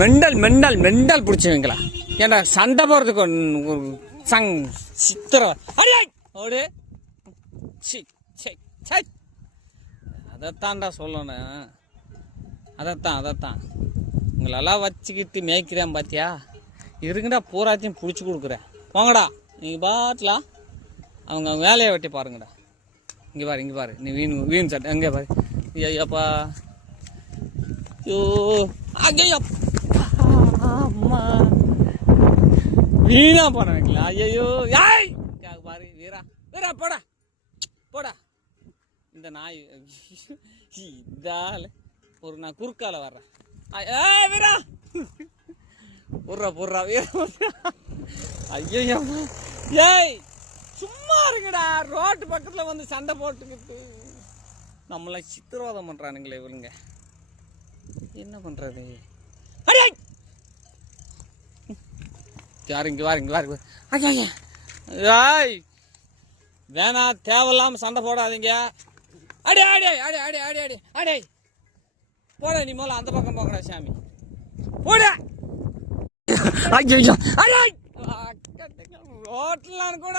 Mental mental mental பிடிச்சவங்களா ஏன்னா சண்டை போகிறதுக்கு சித்திர ஓடு அதைத்தான்டா சொல்லணும். அதைத்தான் உங்களெல்லாம் வச்சுக்கிட்டு மேய்க்கிறேன் பார்த்தியா? இருங்கடா பூராத்தையும் பிடிச்சி கொடுக்குறேன். போங்கடா நீங்கள் பாட்டலாம் அவங்க வேலையை வெட்டி பாருங்கடா. இங்கே பாரு நீ வீண் சட்டை எங்கே பாரு. ஐயாப்பா ஐயோ அம்மா வீணா போனீங்களா? ஐயோ யாய் பாரு வீரா போடா இந்த நாய் இதால ஒரு நான் குறுக்கால வர்றேன். வீரா போடுறா வீரா. ஐயோ ஏய் சும்மா இருங்கடா. ரோட்டு பக்கத்தில் வந்து சண்டை போட்டுக்கிட்டு நம்மளை சித்திரவதம் பண்ணுறானுங்களே இவருங்க. என்ன பண்ணுறது? இங்கே வாரு. ஐய் வேணா தேவையில்லாமல் சண்டை போடாதீங்க. அடே போட நீ மேலே அந்த பக்கம் போகடா சாமி போட. ஐயோ ரோட்லான்னு கூட